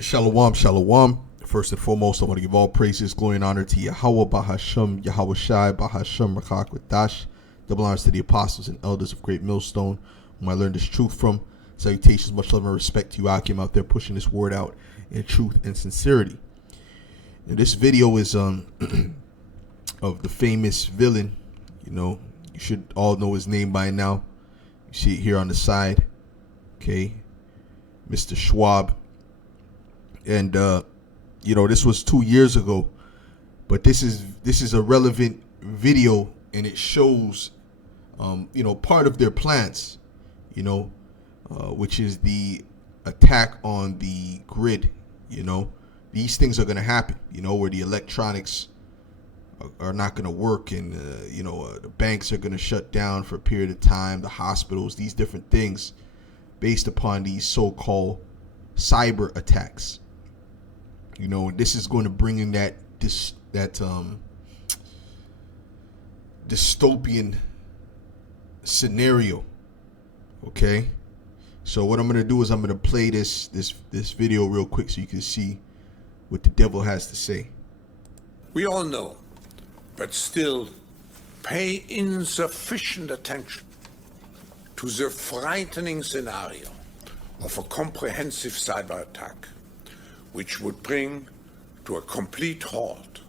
Shalom, shalom. First and foremost, I want to give all praises, glory, and honor to Yahweh Bahasham, Yahweh Shai, Bahasham, Rakak with Dash. Double honors to the apostles and elders of Great Millstone, whom I learned this truth from. Salutations, much love and respect to you, Akim, out there pushing this word out in truth and sincerity. And this video is of the famous villain. You know, you should all know his name by now. You see it here on the side. Okay, Mr. Schwab. And you know, this was 2 years ago, but this is a relevant video, and it shows you know, part of their plans, you know, which is the attack on the grid. You know, these things are going to happen, you know, where the electronics are not going to work, and you know, the banks are going to shut down for a period of time, the hospitals, these different things based upon these so-called cyber attacks. You know, this is going to bring in that dystopian scenario. Okay, so what I'm going to do is I'm going to play this video real quick so you can see what the devil has to say. We all know, but still pay insufficient attention to the frightening scenario of a comprehensive cyber attack, which would bring to a complete halt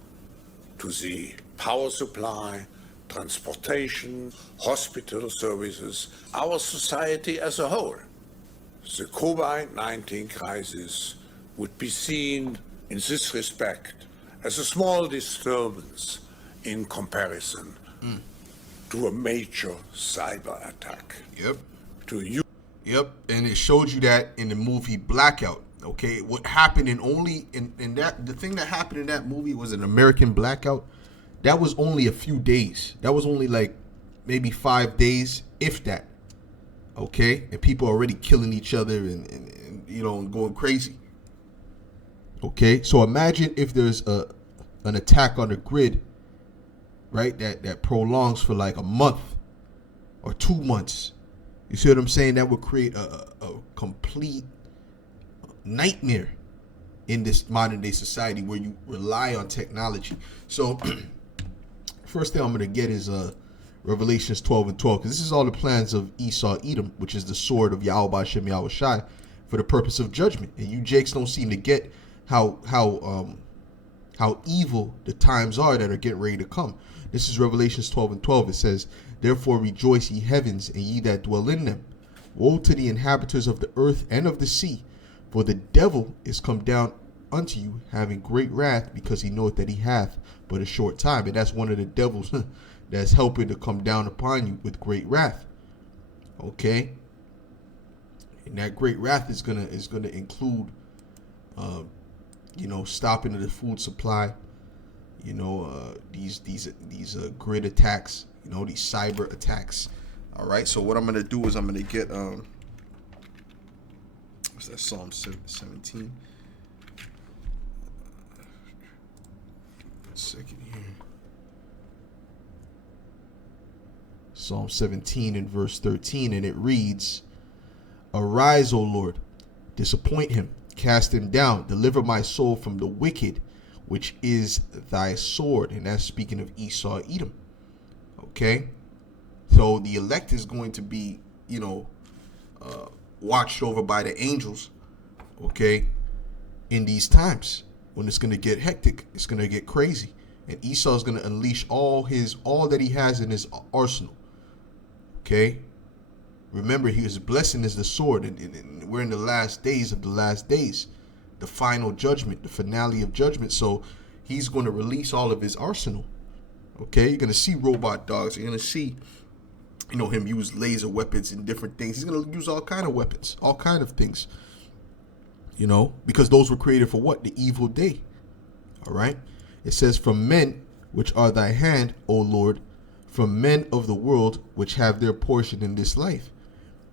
to the power supply, transportation, hospital services, our society as a whole. The COVID-19 crisis would be seen in this respect as a small disturbance in comparison to a major cyber attack. Yep. To Yep, and it showed you that in the movie Blackout. Okay, what happened in that, the thing that happened in that movie was an American Blackout. That was only a few days. That was only like maybe 5 days, if that. Okay, and people are already killing each other and you know, going crazy. Okay, so imagine if there's an attack on the grid, right? That prolongs for like a month or 2 months. You see what I'm saying? That would create a complete nightmare in this modern day society where you rely on technology. So first thing I'm going to get is Revelations 12 and 12, because this is all the plans of Esau Edom, which is the sword of Yahweh Shem Yahweh Shai, for the purpose of judgment. And you jakes don't seem to get how evil the times are that are getting ready to come. This is Revelations 12 and 12. It says, "Therefore rejoice, ye heavens, and ye that dwell in them. Woe to the inhabitants of the earth and of the sea, for the devil is come down unto you, having great wrath, because he knoweth that he hath but a short time." And that's one of the devils that's helping to come down upon you with great wrath. Okay, and that great wrath is gonna include, you know, stopping of the food supply. You know, these grid attacks. You know, these cyber attacks. All right. So what I'm gonna do is I'm gonna get what's that, Psalm 17? 1 second here. Psalm 17 and verse 13, and it reads, "Arise, O Lord, disappoint him, cast him down, deliver my soul from the wicked, which is thy sword." And that's speaking of Esau Edom. Okay, so the elect is going to be, you know, watched over by the angels. Okay, in these times when it's going to get hectic, it's going to get crazy, and Esau is going to unleash all that he has in his arsenal. Okay, remember, his blessing is the sword, and we're in the last days of the last days, the final judgment, the finale of judgment. So he's going to release all of his arsenal. Okay, you're going to see robot dogs. You're going to see, you know, him use laser weapons and different things. He's going to use all kind of weapons, all kind of things, you know, because those were created for what? The evil day. All right. It says, "From men which are thy hand, O Lord, from men of the world which have their portion in this life,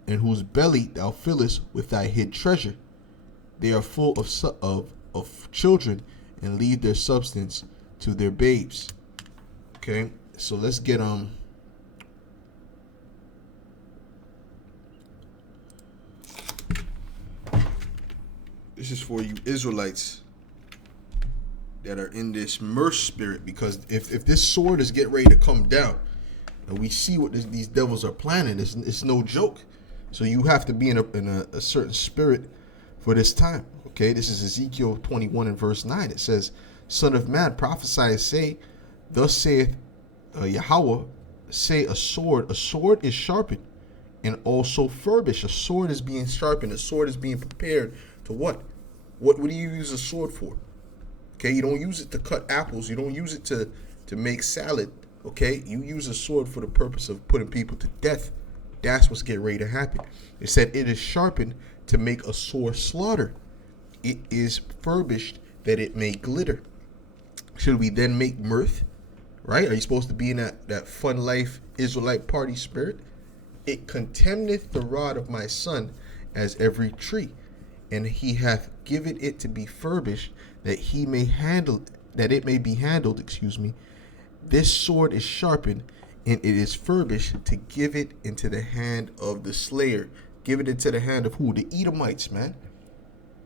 and whose belly thou fillest with thy hid treasure. They are full of children, and leave their substance to their babes." Okay, so let's get This is for you Israelites that are in this mercy spirit, because if this sword is getting ready to come down, and we see what these devils are planning, it's no joke. So you have to be in a certain spirit for this time. Okay, this is Ezekiel 21 and verse 9. It says, "Son of man, prophesy and say, thus saith Yahweh, say a sword is sharpened, and also furbished." A sword is being sharpened. A sword is being prepared to what? What do you use a sword for? Okay, you don't use it to cut apples. You don't use it to make salad. Okay, you use a sword for the purpose of putting people to death. That's what's getting ready to happen. It said it is sharpened to make a sore slaughter. It is furbished that it may glitter. Should we then make mirth? Right? Are you supposed to be in that fun life Israelite party spirit? It contemneth the rod of my son as every tree, and he hath given it to be furbished that he may handle, that it may be handled, This sword is sharpened, and it is furbished to give it into the hand of the slayer. Give it into the hand of who? The Edomites, man.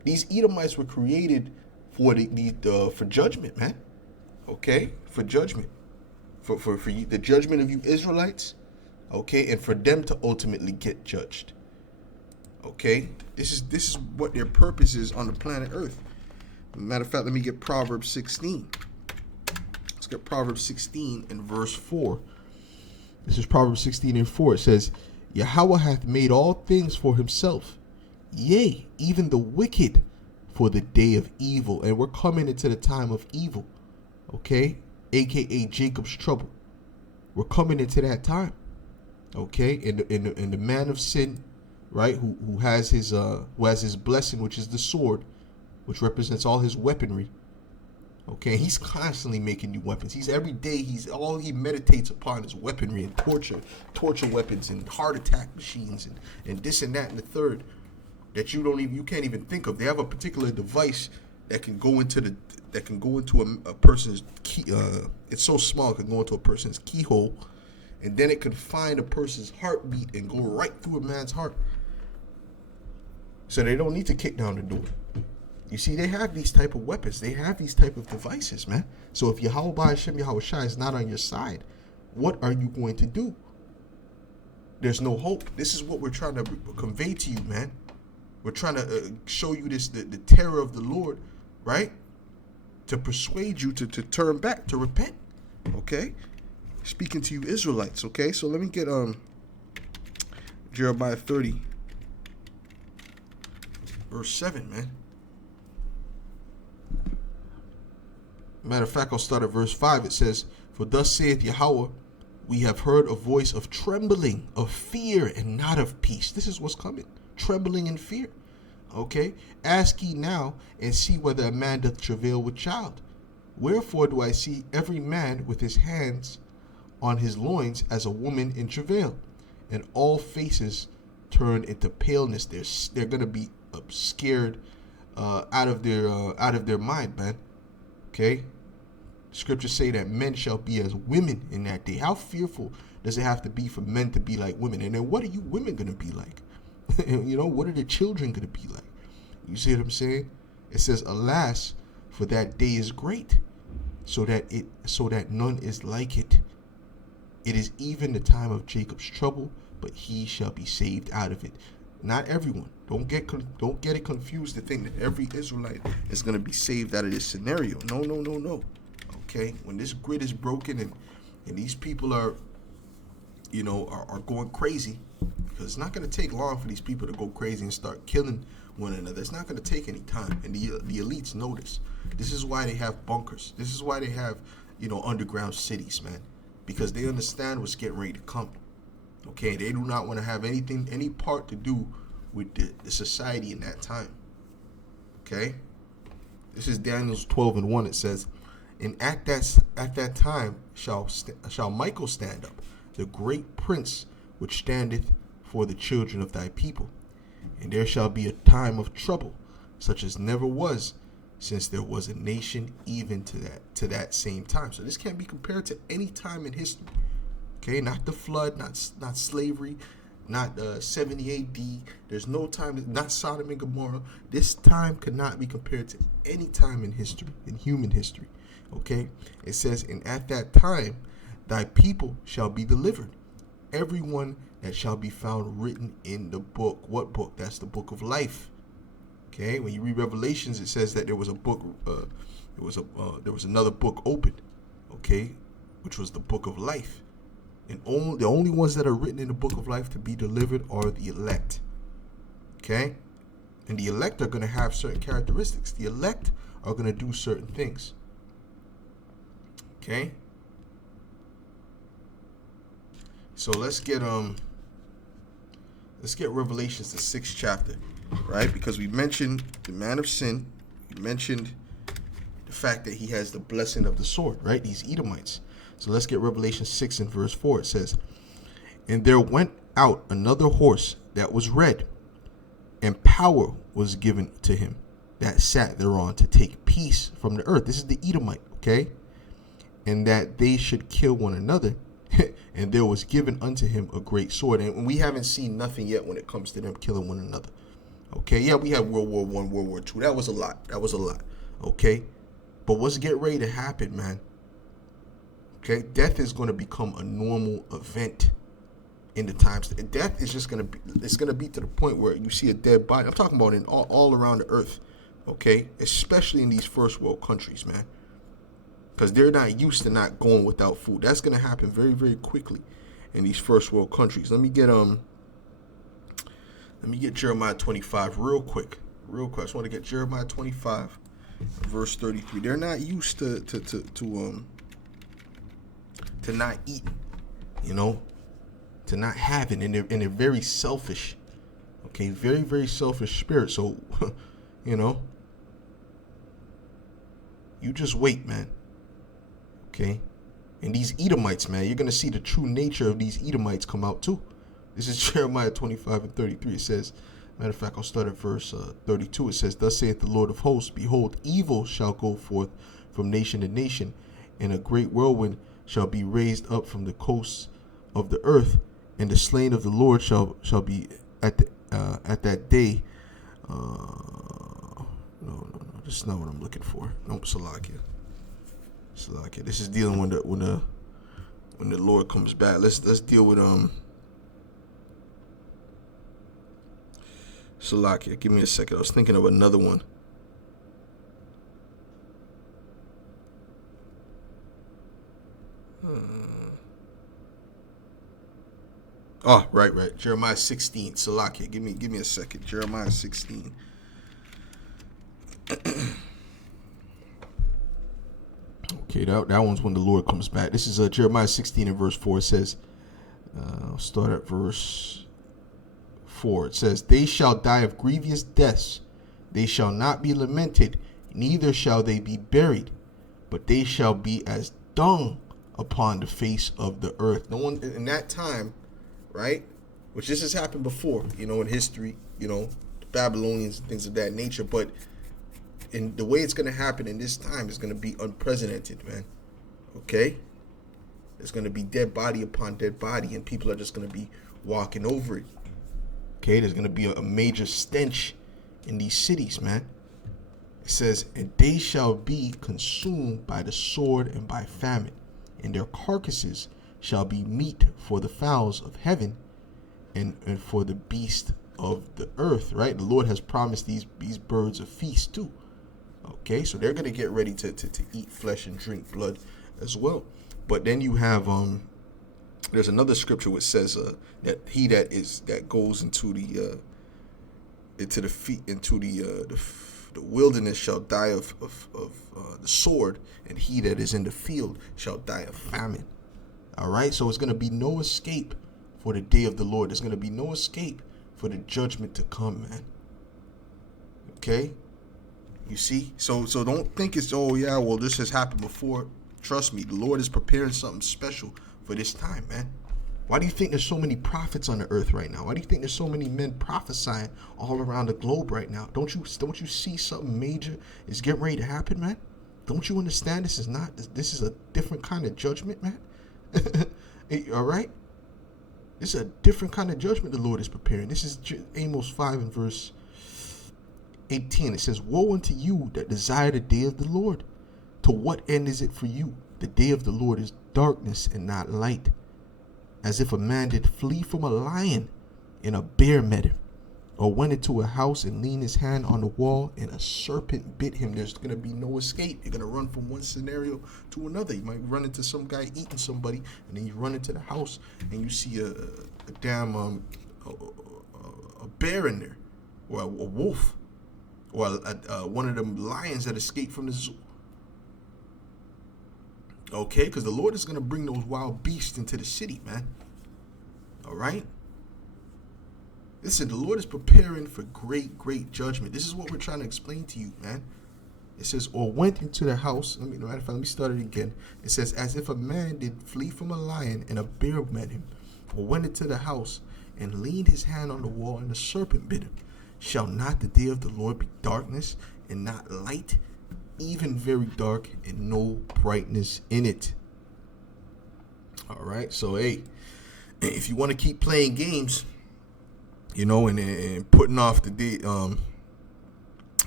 These Edomites were created for for judgment, man. Okay, for judgment, for you, the judgment of you Israelites. Okay, and for them to ultimately get judged. Okay, this is what their purpose is on the planet Earth. Matter of fact, let me get Proverbs 16. Let's get Proverbs 16 and verse 4. This is Proverbs 16 and 4. It says, "Yahweh hath made all things for himself, yea, even the wicked for the day of evil." And we're coming into the time of evil, okay, aka Jacob's trouble. We're coming into that time, okay, and the man of sin, right, who has his blessing, which is the sword, which represents all his weaponry. Okay, he's constantly making new weapons. Every day he meditates upon his weaponry and torture weapons and heart attack machines and this and that and the third that you can't even think of. They have a particular device that can go into a person's key. It's so small it can go into a person's keyhole, and then it can find a person's heartbeat and go right through a man's heart. So they don't need to kick down the door. You see, they have these type of weapons. They have these type of devices, man. So if Yahweh Ba'Hashem Yahweh Shai is not on your side, what are you going to do? There's no hope. This is what we're trying to convey to you, man. We're trying to show you the terror of the Lord, right? To persuade you to turn back, to repent, okay? Speaking to you Israelites, okay? So let me get Jeremiah 30, verse 7, man. Matter of fact, I'll start at verse 5. It says, "For thus saith Yahweh, we have heard a voice of trembling, of fear, and not of peace." This is what's coming. Trembling and fear. Okay? "Ask ye now, and see whether a man doth travail with child. Wherefore do I see every man with his hands on his loins as a woman in travail, and all faces turn into paleness." They're going to be scared out of their mind, man. Okay? Scriptures say that men shall be as women in that day. How fearful does it have to be for men to be like women? And then what are you women going to be like? What are the children going to be like? You see what I'm saying? It says, "Alas, for that day is great, so that none is like it. It is even the time of Jacob's trouble, but he shall be saved out of it." Not everyone. Don't get it confused to think that every Israelite is going to be saved out of this scenario. No. Okay, when this grid is broken and these people are going crazy, because it's not going to take long for these people to go crazy and start killing one another. It's not going to take any time, and the elites know this. This is why they have bunkers. This is why they have underground cities, man, because they understand what's getting ready to come. Okay, they do not want to have any part to do with the society in that time. Okay, this is Daniel 12 and 1. It says, "And at that time shall Michael stand up, the great prince which standeth for the children of thy people. And there shall be a time of trouble, such as never was, since there was a nation even to that same time." So this can't be compared to any time in history. Okay, not the flood, not slavery, not 70 AD. There's no time, not Sodom and Gomorrah. This time could not be compared to any time in history, in human history. Okay? It says, and at that time, thy people shall be delivered. Everyone that shall be found written in the book. What book? That's the book of life. Okay? When you read Revelations, it says that there was a book, there was another book opened. Okay? Which was the book of life. And the only ones that are written in the book of life to be delivered are the elect. Okay? And the elect are going to have certain characteristics. The elect are going to do certain things. Okay? So let's get Revelations, the 6th chapter, right? Because we mentioned the man of sin. We mentioned the fact that he has the blessing of the sword, right? These Edomites. So let's get Revelation 6 and verse 4. It says, and there went out another horse that was red, and power was given to him that sat thereon to take peace from the earth. This is the Edomite, okay? And that they should kill one another. And there was given unto him a great sword. And we haven't seen nothing yet when it comes to them killing one another. Okay, yeah, we had World War I, World War II. That was a lot. Okay? But what's getting ready to happen, man? Okay, death is going to become a normal event in the times. Death is just going to be, it's going to be to the point where you see a dead body. I'm talking about in all around the earth, okay? Especially in these first world countries, man. Because they're not used to not going without food. That's going to happen very, very quickly in these first world countries. Let me get Jeremiah 25 real quick. I just want to get Jeremiah 25, verse 33. They're not used to not eating, to not having, and they're very selfish. Okay, very, very selfish spirit. So, you just wait, man. Okay, and these Edomites, man, you're gonna see the true nature of these Edomites come out too. This is Jeremiah 25 and 33. It says, matter of fact, I'll start at verse 32. It says, thus saith the Lord of hosts, behold, evil shall go forth from nation to nation, and a great whirlwind shall be raised up from the coasts of the earth, and the slain of the Lord shall be at that day. No, this is not what I'm looking for. Nope, Salakia. This is dealing when the Lord comes back. Let's deal with Salakia. Give me a second. I was thinking of another one. Oh, right. Jeremiah 16. Salakia. Give me a second. Jeremiah 16. Okay, that one's when the Lord comes back. This is Jeremiah 16 and verse 4. It says, I'll start at verse 4. It says, they shall die of grievous deaths. They shall not be lamented, neither shall they be buried, but they shall be as dung upon the face of the earth. No one in that time, right? Which this has happened before, in history, the Babylonians and things of that nature. But in the way it's going to happen in this time is going to be unprecedented, man. Okay? There's going to be dead body upon dead body, and people are just going to be walking over it. Okay? There's going to be a major stench in these cities, man. It says, and they shall be consumed by the sword and by famine, and their carcasses shall be meat for the fowls of heaven and for the beast of the earth, right? The Lord has promised these birds a feast too. Okay, so they're going to get ready to eat flesh and drink blood as well. But then you have there's another scripture which says that he that goes into the wilderness shall die of the sword, and he that is in the field shall die of famine. All right, so it's going to be no escape for the day of the Lord. There's going to be no escape for the judgment to come, man. Okay? You see? So don't think it's, this has happened before. Trust me, the Lord is preparing something special for this time, man. Why do you think there's so many prophets on the earth right now? Why do you think there's so many men prophesying all around the globe right now? Don't you see something major is getting ready to happen, man? Don't you understand this is a different kind of judgment, man? All right? This is a different kind of judgment the Lord is preparing. This is Amos 5 and verse 18. It says, woe unto you that desire the day of the Lord. To what end is it for you? The day of the Lord is darkness and not light. As if a man did flee from a lion and a bear met him, or went into a house and leaned his hand on the wall and a serpent bit him. There's going to be no escape. You're going to run from one scenario to another. You might run into some guy eating somebody, and then you run into the house and you see a damn a bear in there, or a wolf, or one of them lions that escaped from the zoo. Okay, because the Lord is going to bring those wild beasts into the city, man. All right? Listen, the Lord is preparing for great, great judgment. This is what we're trying to explain to you, man. It says, or went into the house. Matter of fact, let me start it again. It says, as if a man did flee from a lion and a bear met him, or went into the house and leaned his hand on the wall and a serpent bit him. Shall not the day of the Lord be darkness and not light, even very dark and no brightness in it? All right, so hey, if you want to keep playing games, you know, and putting off the day, how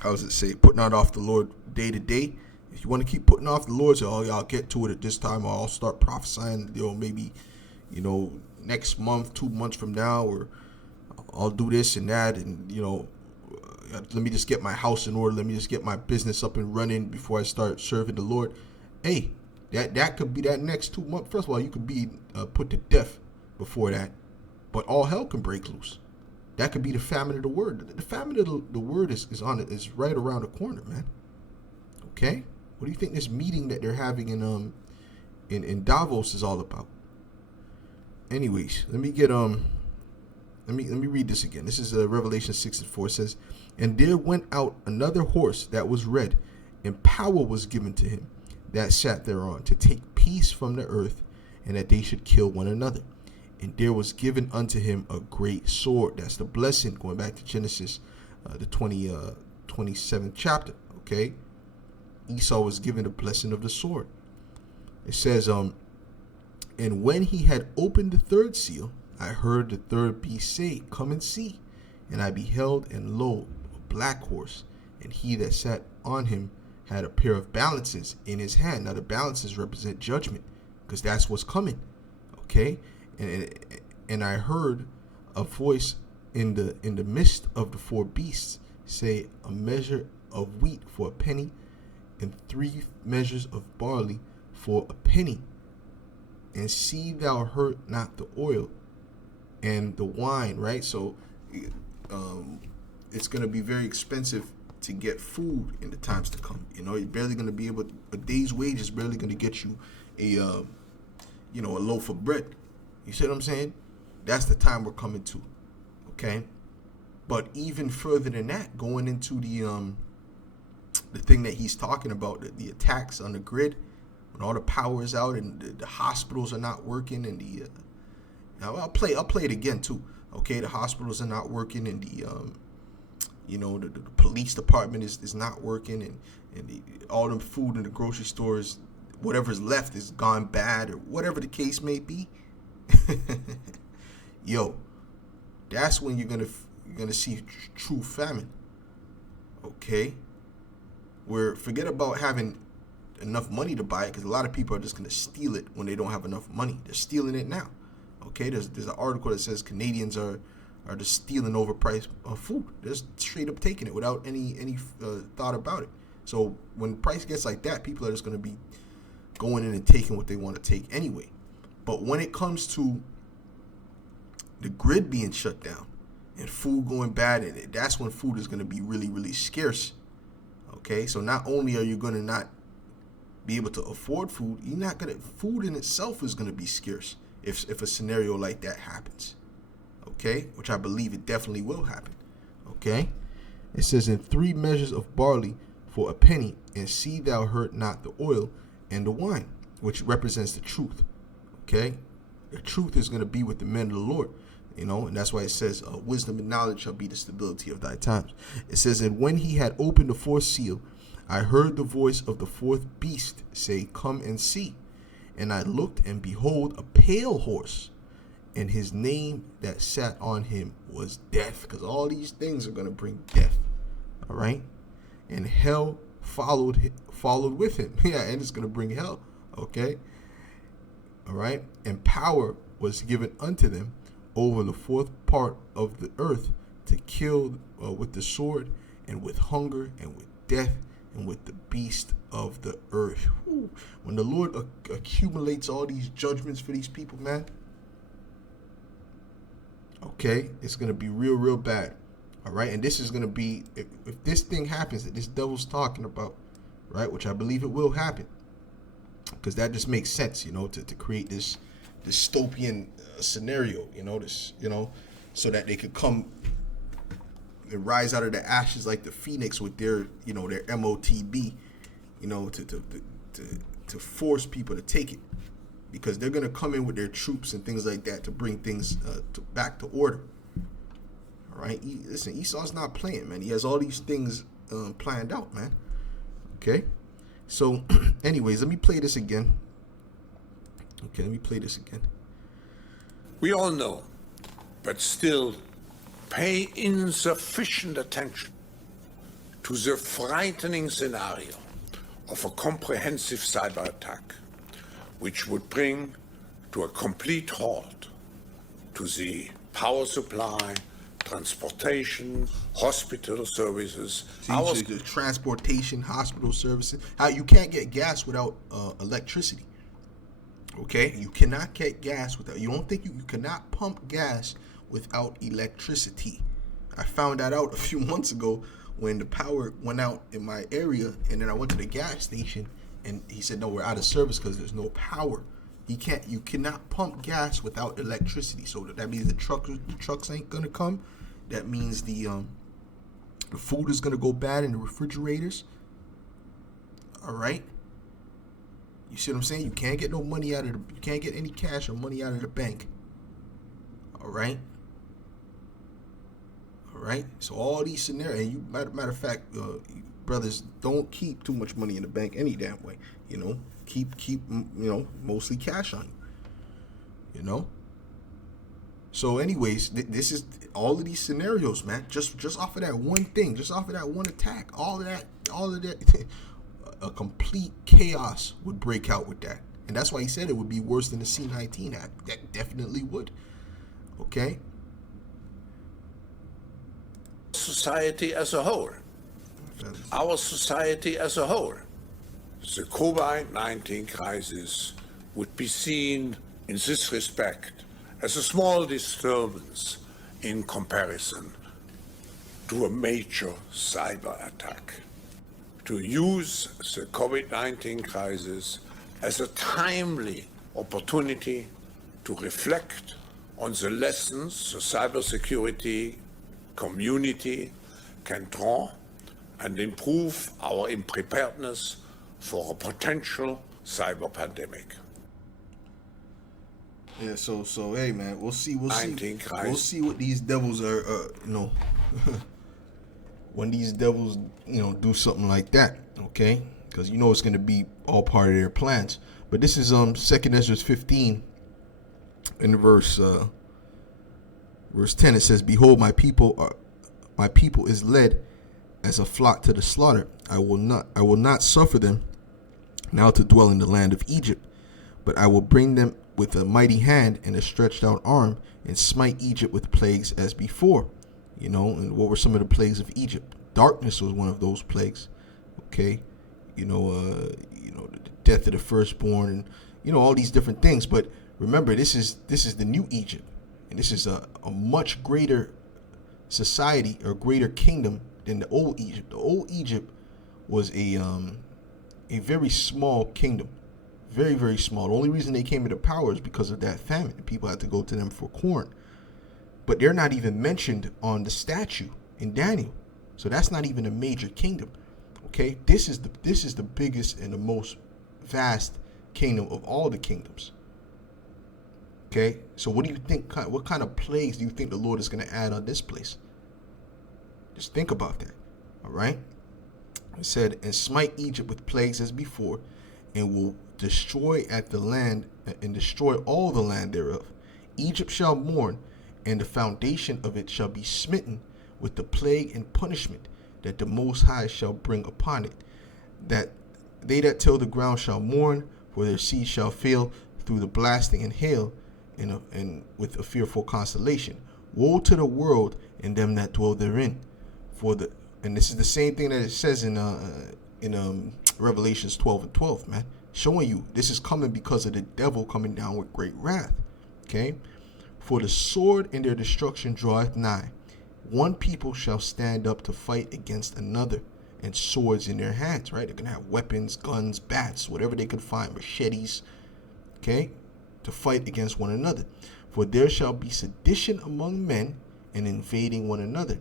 does it say, putting out off the Lord day to day. If you want to keep putting off the Lord, say, oh, y'all get to it at this time, or I'll start prophesying, you know, maybe, you know, next month, 2 months from now, or I'll do this and that, and, you know, let me just get my house in order, let me just get my business up and running before I start serving the Lord. Hey, that could be that next 2 months. First of all, you could be put to death before that, but all hell can break loose. That could be the famine of the word. The famine of the word is right around the corner, man. Okay, what do you think this meeting that they're having in Davos is all about? Anyways, let me read this again. This is Revelation 6:4. It says, and there went out another horse that was red, and power was given to him that sat thereon, to take peace from the earth, and that they should kill one another. And there was given unto him a great sword. That's the blessing, going back to Genesis, the 27th chapter. Okay, Esau was given the blessing of the sword. It says, and when he had opened the third seal, I heard the third beast say, come and see. And I beheld, and lo, a black horse, and he that sat on him had a pair of balances in his hand. Now the balances represent judgment, because that's what's coming. Okay, and I heard a voice in the midst of the four beasts say, a measure of wheat for a penny, and 3 measures of barley for a penny. And see thou hurt not the oil and the wine. Right, so it's going to be very expensive to get food in the times to come. You know, you're barely going to be able, a day's wage is barely going to get you a loaf of bread. You see what I'm saying? That's the time we're coming to. Okay, but even further than that, going into the thing that he's talking about, the attacks on the grid, when all the power is out and the hospitals are not working, and I'll play it again too. Okay, the hospitals are not working, and the police department is not working, and all the food in the grocery stores, whatever's left is gone bad, or whatever the case may be. Yo, that's when you're gonna see true famine. Okay, where forget about having enough money to buy it, because a lot of people are just gonna steal it when they don't have enough money. They're stealing it now. Okay, there's an article that says Canadians are just stealing overpriced food. They're just straight up taking it without any thought about it. So when the price gets like that, people are just gonna be going in and taking what they want to take anyway. But when it comes to the grid being shut down and food going bad, and that's when food is going to be really, really scarce. Okay, so not only are you going to not be able to afford food, food in itself is going to be scarce if a scenario like that happens. Okay, which I believe it definitely will happen. Okay, it says, in 3 measures of barley for a penny, and see thou hurt not the oil and the wine, which represents the truth. Okay, the truth is going to be with the men of the Lord, and that's why it says, wisdom and knowledge shall be the stability of thy times. It says, and when he had opened the 4th seal, I heard the voice of the 4th beast say, come and see. And I looked, and behold, a pale horse, and his name that sat on him was death, because all these things are going to bring death. All right, and hell followed with him. Yeah, and it's going to bring hell. Okay, all right, and power was given unto them over the fourth part of the earth to kill with the sword, and with hunger, and with death, and with the beast of the earth. Whew. When the Lord accumulates all these judgments for these people, man, okay, it's going to be real, real bad. All right, and this is going to be, if this thing happens that this devil's talking about, right, which I believe it will happen, because that just makes sense, you know, to create this dystopian scenario, you know, so that they could come and rise out of the ashes like the phoenix with their, you know, their MOTB, you know, to force people to take it, because they're going to come in with their troops and things like that to bring things back to order. All right, listen, Esau's not playing, man. He has all these things planned out, man. Okay, so anyways, let me play this again. Okay, let me play this again. We all know, but still pay insufficient attention to the frightening scenario of a comprehensive cyber attack, which would bring to a complete halt to the power supply, transportation, hospital services. The transportation, hospital services. How you can't get gas without electricity. Okay, you cannot get gas without. You don't think you cannot pump gas without electricity. I found that out a few months ago when the power went out in my area, and then I went to the gas station, and he said, "No, we're out of service because there's no power." You cannot pump gas without electricity. So that means the trucks ain't gonna come. That means the food is gonna go bad in the refrigerators. All right. You see what I'm saying? You can't get no money out of you can't get any cash or money out of the bank. All right. All right. So all these scenarios, and you matter of fact, brothers, don't keep too much money in the bank any damn way. You know, keep mostly cash on you. You know. So anyways, this is all of these scenarios, man. Just off of that one thing, just off of that one attack, all of that, a complete chaos would break out with that. And that's why he said it would be worse than the C-19 act. That definitely would. Okay? Society as a whole. Our society as a whole. The COVID-19 crisis would be seen in this respect as a small disturbance in comparison to a major cyber attack. To use the COVID-19 crisis as a timely opportunity to reflect on the lessons the cybersecurity community can draw and improve our preparedness for a potential cyber pandemic. Yeah, so hey man, we'll see what these devils are when these devils, do something like that, okay? Because it's going to be all part of their plans. But this is 2 Ezra 15 in verse 10. It says, "Behold, my people is led as a flock to the slaughter. I will not suffer them now to dwell in the land of Egypt, but I will bring them with a mighty hand and a stretched out arm, and smite Egypt with plagues as before." And what were some of the plagues of Egypt? Darkness was one of those plagues. Okay, the death of the firstborn, and all these different things. But remember, this is the new Egypt, and this is a much greater society or greater kingdom than the old Egypt. The old Egypt was a very small kingdom, very, very small. The only reason they came into power is because of that famine. People had to go to them for corn. But they're not even mentioned on the statue in Daniel. So that's not even a major kingdom. Okay? This is the biggest and the most vast kingdom of all the kingdoms. Okay? So what do you think, what kind of plagues do you think the Lord is going to add on this place? Just think about that. All right? It said, "And smite Egypt with plagues as before, and will destroy at the land, and destroy all the land thereof, Egypt shall mourn, and the foundation of it shall be smitten with the plague and punishment that the Most High shall bring upon it. That they that till the ground shall mourn, for their seed shall fail through the blasting and hail, and with a fearful constellation. Woe to the world and them that dwell therein. And this is the same thing that it says in Revelations 12:12, man. Showing you this is coming because of the devil coming down with great wrath. Okay? For the sword in their destruction draweth nigh. One people shall stand up to fight against another, and swords in their hands, right? They're going to have weapons, guns, bats, whatever they could find, machetes, okay, to fight against one another. For there shall be sedition among men, and invading one another.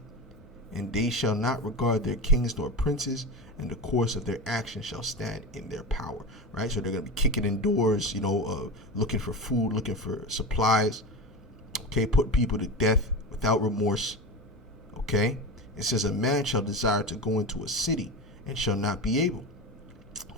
And they shall not regard their kings nor princes, and the course of their action shall stand in their power, right? So they're going to be kicking in doors, looking for food, looking for supplies, okay, putting people to death without remorse, okay? It says, a man shall desire to go into a city, and shall not be able.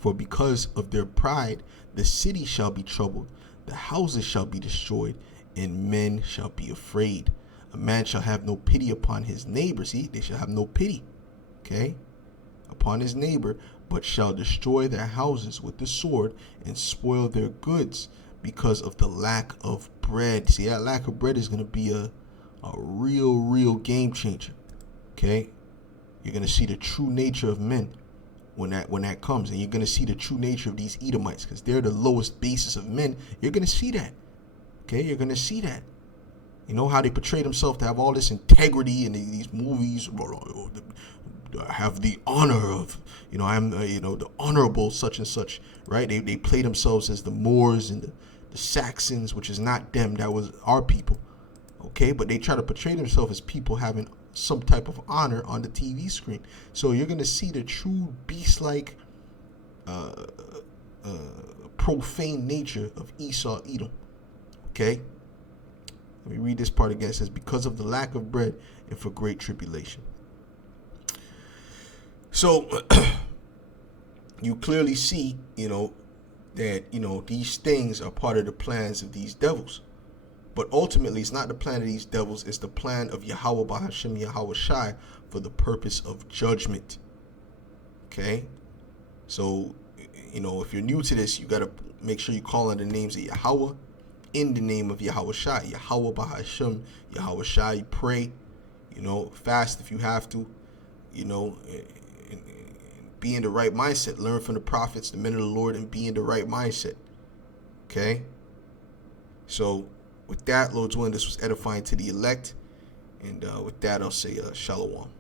For because of their pride, the city shall be troubled, the houses shall be destroyed, and men shall be afraid. A man shall have no pity upon his neighbor. See, they shall have no pity, okay, upon his neighbor, but shall destroy their houses with the sword, and spoil their goods because of the lack of bread. See, that lack of bread is going to be a real game changer, okay? You're going to see the true nature of men when that comes, and you're going to see the true nature of these Edomites, because they're the lowest basis of men. You're going to see that, okay? You're going to see that. You know how they portray themselves to have all this integrity in these movies. Have the honor of, I'm, the honorable such and such, right? They play themselves as the Moors and the Saxons, which is not them. That was our people, okay? But they try to portray themselves as people having some type of honor on the TV screen. So you're gonna see the true beast-like, profane nature of Esau, Edom, okay? Let me read this part again. It says, because of the lack of bread and for great tribulation. So you clearly see, that, these things are part of the plans of these devils. But ultimately, it's not the plan of these devils. It's the plan of Yahweh Bahashem Yahweh Shai for the purpose of judgment. Okay? So, if you're new to this, you got to make sure you call on the names of Yahweh in the name of Yahweh Shai. Yahweh Bahashem Yahweh Shai. Pray, fast if you have to, and be in the right mindset. Learn from the prophets, the men of the Lord, and be in the right mindset. Okay? So, with that, Lord's willing, this was edifying to the elect. And with that, I'll say shalom.